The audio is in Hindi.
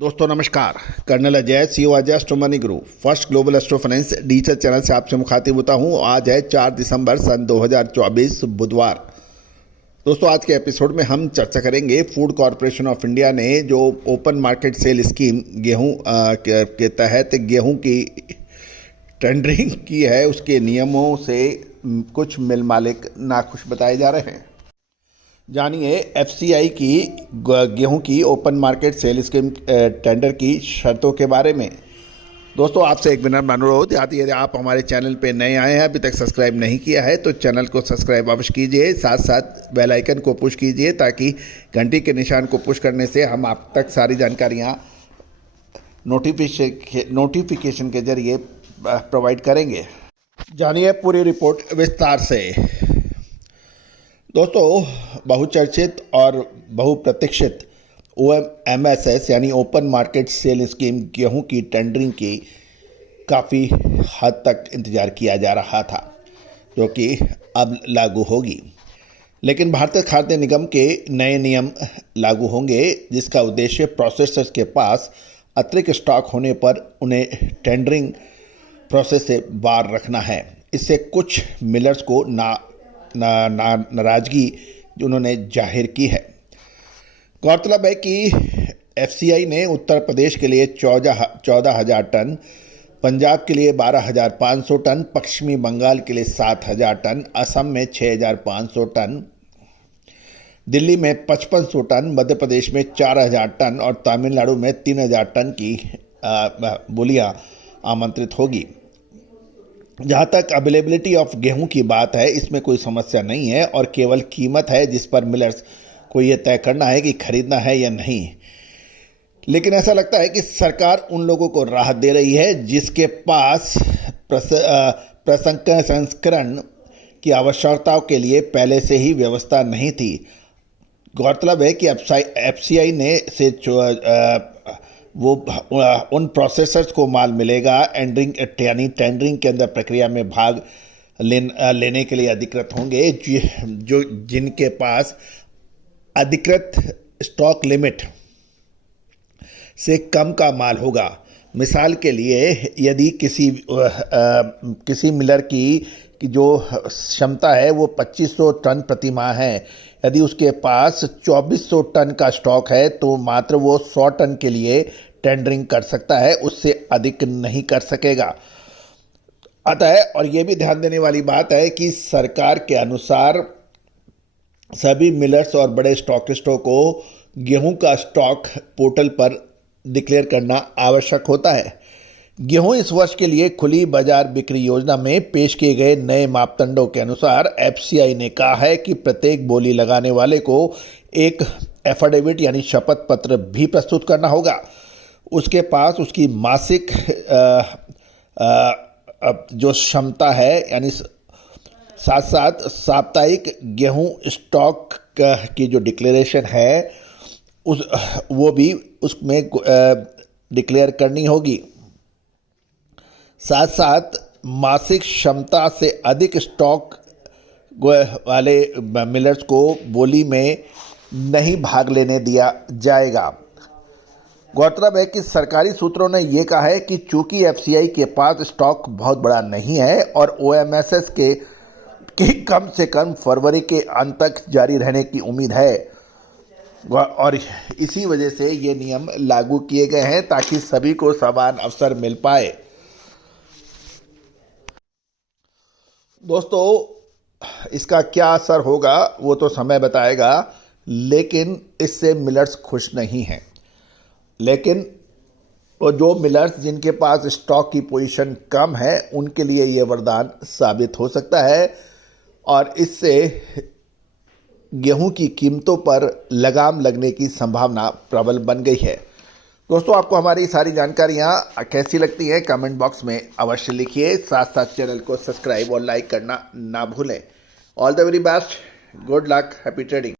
दोस्तों नमस्कार। Colonel Ajay, CEO Ajay astro money group first global astro finance digital channel से आपसे मुखातिब होता हूं। आज है 4 दिसंबर सन 2024 बुधवार। दोस्तों आज के एपिसोड में हम चर्चा करेंगे फूड कॉरपोरेशन ऑफ इंडिया ने जो ओपन मार्केट सेल स्कीम गेहूं के तहत गेहूं की टेंडरिंग की है, उसके नियमों से कुछ मिल मालिक नाखुश बताए जा रहे हैं। जानिए एफसीआई की गेहूं की open market sale scheme tender की शर्तों के बारे में। दोस्तों आपसे एक विनम्र अनुरोध, यदि आप हमारे चैनल पे नए आए हैं, अभी तक सब्सक्राइब नहीं किया है तो चैनल को सब्सक्राइब अवश्य कीजिए, साथ साथ बेल आइकन को पुश कीजिए ताकि घंटी के निशान को पुश करने से हम आप तक सारी जानकारियाँ नोटिफिकेशन के जरिए प्रोवाइड करेंगे। जानिए पूरी रिपोर्ट विस्तार से। दोस्तों बहुचर्चित और बहुप्रतीक्षित OMS यानी ओपन मार्केट सेल स्कीम गेहूं की टेंडरिंग की काफ़ी हद तक इंतज़ार किया जा रहा था, जो कि अब लागू होगी। लेकिन भारतीय खाद्य निगम के नए नियम लागू होंगे, जिसका उद्देश्य प्रोसेसर्स के पास अतिरिक्त स्टॉक होने पर उन्हें टेंडरिंग प्रोसेस से बाहर रखना है। इससे कुछ मिलर्स को नाराजगी उन्होंने जाहिर की है। गौरतलब है कि एफसीआई ने उत्तर प्रदेश के लिए 14,000 टन, पंजाब के लिए 12,500 टन, पश्चिमी बंगाल के लिए 7,000 टन, असम में 6,500 टन, दिल्ली में 5,500 टन, मध्य प्रदेश में 4,000 टन और तमिलनाडु में 3,000 टन की बोलियां आमंत्रित होगी। जहाँ तक अवेलेबिलिटी ऑफ गेहूं की बात है, इसमें कोई समस्या नहीं है और केवल कीमत है जिस पर मिलर्स को ये तय करना है कि खरीदना है या नहीं। लेकिन ऐसा लगता है कि सरकार उन लोगों को राहत दे रही है जिसके पास प्रसंस्करण की आवश्यकताओं के लिए पहले से ही व्यवस्था नहीं थी। गौरतलब है कि एफसीआई ने से वो उन प्रोसेसर्स को माल मिलेगा यानी टेंडरिंग के अंदर प्रक्रिया में भाग लेने के लिए अधिकृत होंगे, जो जिनके पास अधिकृत स्टॉक लिमिट से कम का माल होगा। मिसाल के लिए यदि किसी मिलर की जो क्षमता है वो 2,500 टन प्रति माह है, यदि उसके पास 2,400 टन का स्टॉक है तो मात्र वो 100 टन के लिए टेंडरिंग कर सकता है, उससे अधिक नहीं कर सकेगा। अतः और ये भी ध्यान देने वाली बात है कि सरकार के अनुसार सभी मिलर्स और बड़े स्टॉकिस्टों को गेहूं का स्टॉक पोर्टल पर डिक्लेयर करना आवश्यक होता है। गेहूं इस वर्ष के लिए खुली बाजार बिक्री योजना में पेश किए गए नए मापदंडों के अनुसार एफसीआई ने कहा है कि प्रत्येक बोली लगाने वाले को एक एफिडेविट यानी शपथ पत्र भी प्रस्तुत करना होगा। उसके पास उसकी मासिक जो क्षमता है यानी साथ साथ साप्ताहिक गेहूं स्टॉक की जो डिक्लेरेशन है वो भी उसमें डिक्लेयर करनी होगी। साथ साथ मासिक क्षमता से अधिक स्टॉक वाले मिलर्स को बोली में नहीं भाग लेने दिया जाएगा। गौरतलब है कि सरकारी सूत्रों ने यह कहा है कि चूंकि एफसीआई के पास स्टॉक बहुत बड़ा नहीं है और OMS के कम से कम फरवरी के अंत तक जारी रहने की उम्मीद है, और इसी वजह से ये नियम लागू किए गए हैं ताकि सभी को समान अवसर मिल पाए। दोस्तों इसका क्या असर होगा वो तो समय बताएगा, लेकिन इससे मिलर्स खुश नहीं हैं। लेकिन वो जो मिलर्स जिनके पास स्टॉक की पोजीशन कम है उनके लिए ये वरदान साबित हो सकता है और इससे गेहूं की कीमतों पर लगाम लगने की संभावना प्रबल बन गई है। दोस्तों आपको हमारी सारी जानकारियाँ कैसी लगती हैं कमेंट बॉक्स में अवश्य लिखिए, साथ साथ चैनल को सब्सक्राइब और लाइक करना ना भूलें। All the very best, good luck, happy trading.